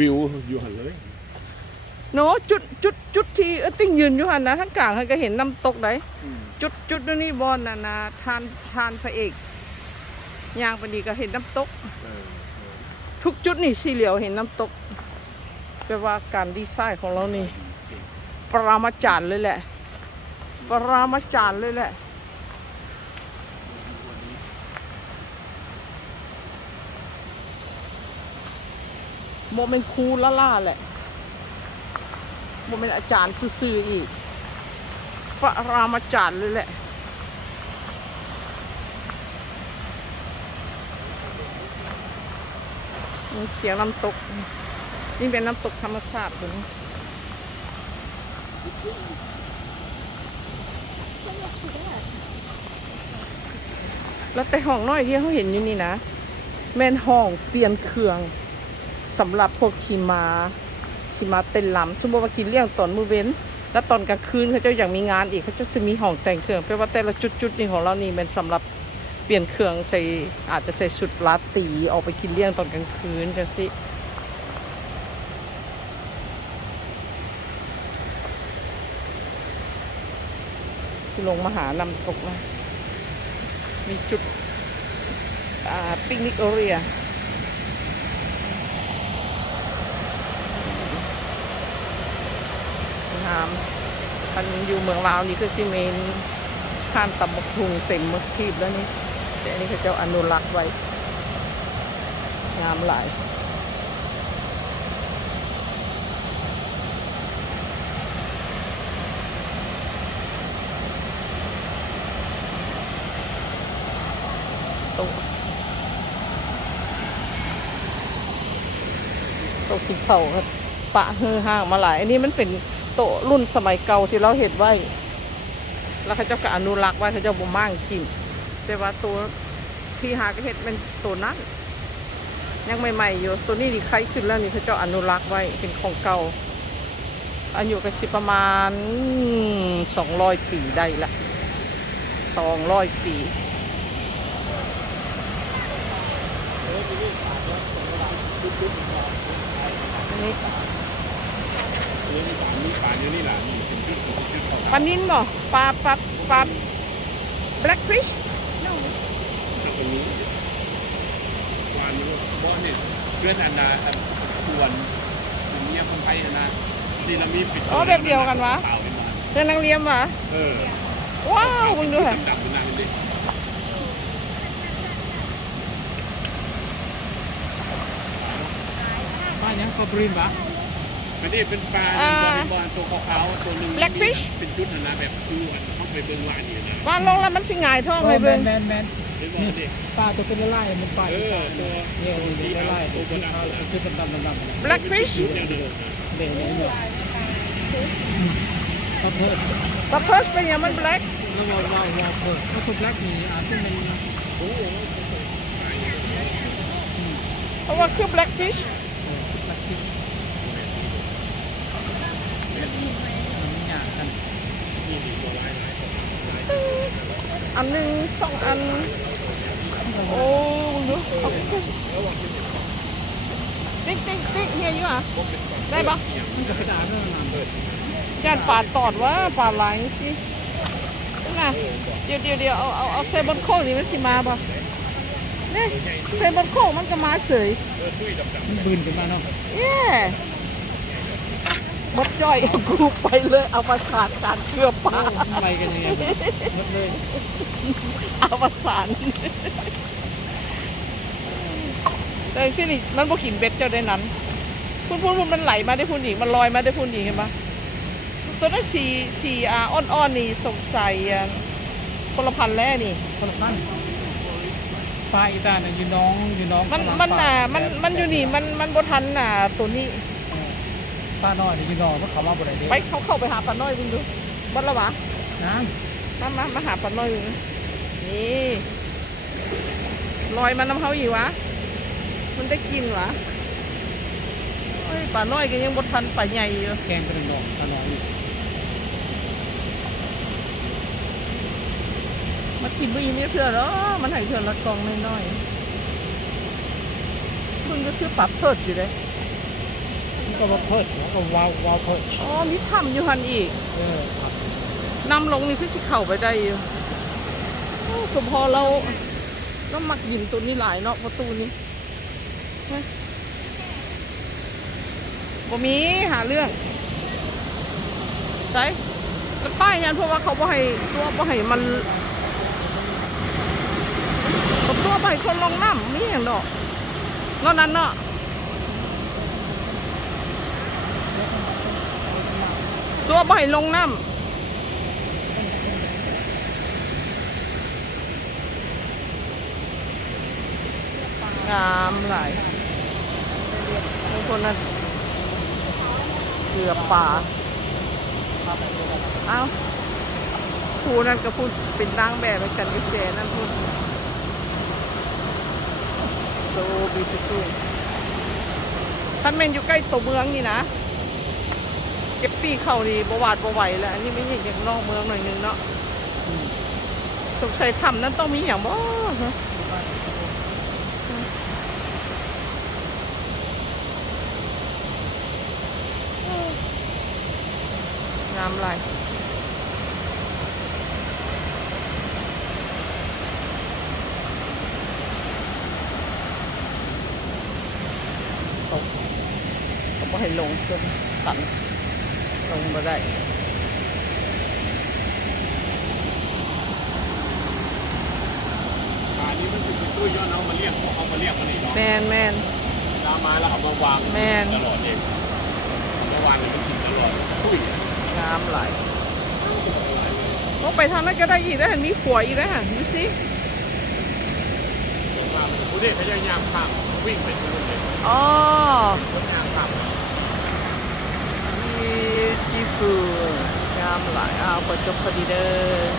วิวอยู่หันเลยโนจุดจุดจุดที่เออติ้งยืนอยู่หันนะทั้งกลางให้ก็เห็นน้ำตกได้จุดจุดนี่บอลน่ะนะทานทานพระเอกย่างไปดีก็เห็นน้ำตกเออทุกจุดนี่สีเหลียวเห็นน้ำตกแปลว่าการดีไซน์ของเรานี่ ปรามาจารย์เลยแหละ ปรามาจารย์เลยแหละ โมเป็นครูละล่าแหละโมเป็นอาจารย์ซื่ออีกปรรามาจารย์เลยแหละมีเสียงน้ำตก นี่เป็นน้ำตกธรรมชาติตัวนี้แล้วแต่ห้องน้อยที่เขาเห็นอยู่นี่นะ แม่นห้องเปลี่ยนเครื่อง สำหรับพวกขี่มาขี่มาเต้นลำสมมติว่ากินเลี้ยงตอนมือเว้น แล้วตอนกลางคืนเขาเจ้าอย่ากมีงานอีกเขาเจะมีห้องแต่งเครื่องแปลว่าแต่ละจุดๆนี่ของเรานี่เป็นสำหรับเปลี่ยนเครื่องใส่อาจจะใส่ชุดลาตีออกไปกินเลี้ยงตอนกลางคืนจะสิสิลงมาหานำตกนะมีจุดปิกนิกโอเรีย น้ำพันอยู่เมืองลาวนี่คือซีเมนข้านตำบกทุงเต็มหมดทีบแล้วนี่แต่อันนี้เขาเจ้าอนุรักษ์ไว้ งามหลายต๊ะโต๊ะกินเข่าครับปะฮือห้างมาหลาย อันนี้มันเป็น โต๊ะรุ่นสมัยเก่าที่เราเห็นไว้ แล้วเขาเจ้าก็อนุรักษ์ไว้เขาเจ้าบ่มั่งกินแต่ว่าตัวที่หากระเห็ดเป็นตัวนั้น ยังใหม่ๆอยู่ตัวนี้ดีใครขึ้นแล้วนี่เขาเจ้าอนุรักษ์ไว้เป็นของเก่าอายุก็สิประมาณสองร้อยปีได้ละสองร้อยปีอันนี้ นี่มีป่ามีป่าอยู่นี่แหละนี่เป็นจุดเป็นจุดเขาปลานินบ่ปลาปลาปลา blackfish ตรงนี้วานนี้บ่เนี่ยเพื่อนอันดาอันควรอันเนี้ยคนไทยนะนี่เรามีปิดอ๋อแบบเดียวกันวะ เปล่าเลยมาเรื่องนังเลียมวะเออว้าวมึงดูเหรอดับเป็นนางเลยป้ายังกอบรินปะ อันนี้เป็นปลาเป็นบอลตัวขาวๆตัวหนึ่งเป็นจุดนะนะแบบคือมันต้องไปเบิ่งว่านี่นะว่าลงแล้วมันสิหงายท้องให้เบิ่งแมนแมนเป็นบอลเด็กปลาตัวเป็นไล่ๆมันปลาเออตัวเนี่ยมันเป็นไล่ๆตัวเป็นขาวตัวเป็นดำดำดำ blackfish จุดแนวเดิมเด็กเนี่ยเนี่ยก็เพิ่มปลาเพิร์สเป็นอย่างมัน black แล้วว่าวาวเพิ่มก็คือแบล็กนี่อาจจะเป็นเพราะว่าคือ blackfish แบล็กที่มันยากกัน อันหนึ่งสองอัน โอ้มึงดูติ๊กติ๊กติ๊กเฮียอยู่อะได้ปะมันจะกระดาษนั่นน่ะย่านปลาตอดว่าปลาลายนี่สิน่ะเดี๋ยวเดี๋ยวเดี๋ยวเอาเอาเอาใส่บนโค้งนี่มันสิมาปะเนี่ยใส่บนโค้งมันก็มาเฉยมันบืนขึ้นมาเนาะเย้ บดจ่อยเอากูไปเลยเอาประสานการเคลือบปลาอะไรกันเนี่ยหมดเลยเอาประสานแต่สินี่มันบ่กินเบ็ดเจ้าได้นั้นพูนพูนพูนมันไหลมาได้พูนอีกมันลอยมาได้พูนอีกเห็นปะตัวนั้นสีสีอ่าอ่อนๆนี่สงสัยอะคนละพันธุ์แร่นี่คนละพันปลาอีตาเนี่ยอยู่น้องอยู่น้องมันมันอะมันมันอยู่นี่มันมันบ่ทันอะตัวนี้ ปลาน้อยเนี่ยอยู่น้องเพราะเขามาบ่ได้เด้ไปเขาเข้าไปหาปลาน้อยมึงดูบัดละวะนะมามามาหาปลาน้อยมึงนี่ลอยมาน้ำเขาอีกวะ มันได้กินวะเฮ้ยปลาน้อยก็ยังบดทันปลาใหญ่อยู่แกงเป็นดอกปลาน้อยอยู่มากินไม่ยินนี่เพื่อหรอมันให้เพื่อละกองน้อยๆเพิ่งจะซื้อปลาเพิดอยู่เลยอ ก็มาเพิดแล้วก็วาววาวเพิดอ๋อมีถ้ำอยู่หันอีกเออครับนำลงนี่คือสิเข้าไปได้อยู่โอ้ก็พอเราเรามักยินตัวนี้หลายเนาะประตูนี้เฮ้ยบ่มีหาเรื่องใช่แล้วป้ายยันเพราะว่าเขาบ่ให้ตัวบ่ให้มันตัวบ่ให้คนลงน้ำมีอย่างดอกนอกนั้นเนาะ ตัวบ่ให้ลงน้ำงามหลายบางคนนั้นเกือบป่าเอ้าครูนั่นก็พูดเป็นนางแบบให้กันวิเศษนั่นพูดโซบีทูทูท่านเมนอยู่ใกล้ตัวเมืองนี่นะ ก็บปีเขานี่บวาดบวไหวแล้วอันนี้ไม่ใช่อย่างนอกเมืองหน่อยนึงเนาะสงสัยทำนั้นต้องมีอย่างบ่ฮะงามหลยตกเขาบอกให้ลงจนตัน ลงมาได้ป่านี้มันเป็นตู้ย้อนเอามาเรียกเอามาเรียกมานี่เนาะแมนแมนดามาแล้วเอามาวางแม่นตลอดเองเมื่อวานเนี่ยมันกินตลอดตุ้ยงามหลายโอ้ไปทางนั้นก็ได้อีกได้วเห็นมีขวอีกแล้วฮะดูสิมาผู้เด็กเขาจะยามข้ามวิ่งไปทุกคนเลยอ๋อคนยามข้าม ที่ที่ฟืงามหลายอ้าวพอจบพอดีเด้อ